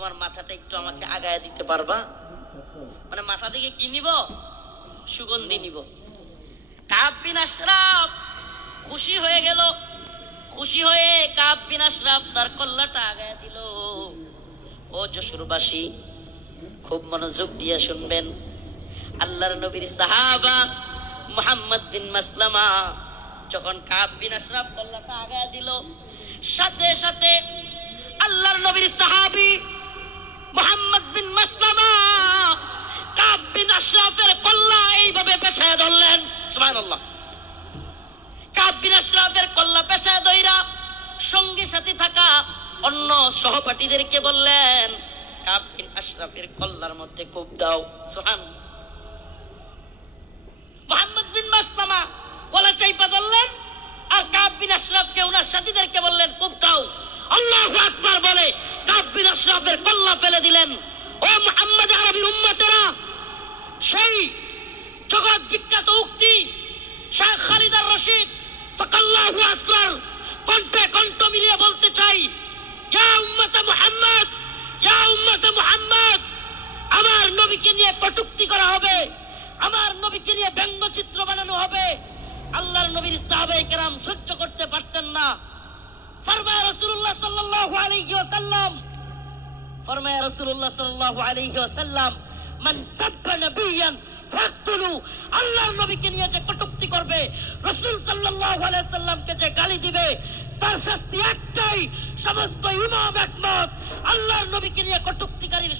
তোমার মাথাটা একটু আমাকে আগায় দিতে পারবা? মানে মাথা থেকে কি নিব? সুগন্ধি নিব। কাব বিন আশরাফ, খুশি হয়ে গেল। খুশি হয়ে কাব বিন আশরাফ তার কল্লাটা আগায় দিল। ও যশোরবাসী, খুব মনোযোগ দিয়ে শুনবেন। আল্লাহর নবীর সাহাবা মুহাম্মদ বিন মাসলামা যখন কাব বিন আশরাফ কল্লাটা আগায় দিল, সাথে সাথে আল্লাহর নবীর সাহাবী মুহাম্মদ বিন মাসলামা কাব বিন আশরাফের কল্লা এইভাবে পেছায় ধরলেন। সুবহানাল্লাহ। কাব বিন আশরাফের কল্লা পেছায় দইরা সঙ্গে সাথে থাকা অন্য সহপাঠীদেরকে বললেন কাব বিন আশরাফের কল্লার মধ্যে খুব দাও। সুহান মোহাম্মদ বিন মাসলামা গলা চাইপা ধরলেন আর কাব বিন আশরাফকে ওনার সাথীদেরকে বললেন খুব দাও। আল্লাহু আকবার বলে কাব বিন আশরাফের কল্লা ফেলে দিলেন। ও মুহাম্মদ আরবির উম্মতেরা, সেই জগৎ বিখ্যাত উক্তি খালিদার রশিদ ফাকাল্লাহু আসরার কণ্ঠে কণ্ঠ মিলিয়ে বলতে চাই, ইয়া উম্মত মুহাম্মদ, ইয়া উম্মত মুহাম্মদ, আমার নবীকে নিয়ে কটুক্তি করা হবে, আমার নবীকে নিয়ে ব্যঙ্গচিত্র বানানো হবে। আল্লাহর নবীর সাহাবায়ে কেরাম সহ্য করতে পারতেন না। ফরমায় রাসূলুল্লাহ সাল্লাল্লাহু আলাইহি ওয়াসাল্লাম, ফরমায় রাসূলুল্লাহ সাল্লাল্লাহু আলাইহি ওয়াসাল্লাম, মান সাব্বা নাবিয়ান ফাকতুলু আল্লাহর নবীকে নিয়ে যে কটুক্তি করবে, রসুল সাল্লাল্লাহু আলাইহি সাল্লামকে যে গালি দিবে, তার শাস্তি একটাই, সমস্ত ইমাম একমত, আল্লাহর নবীকে নিয়ে কটূক্তিকারীর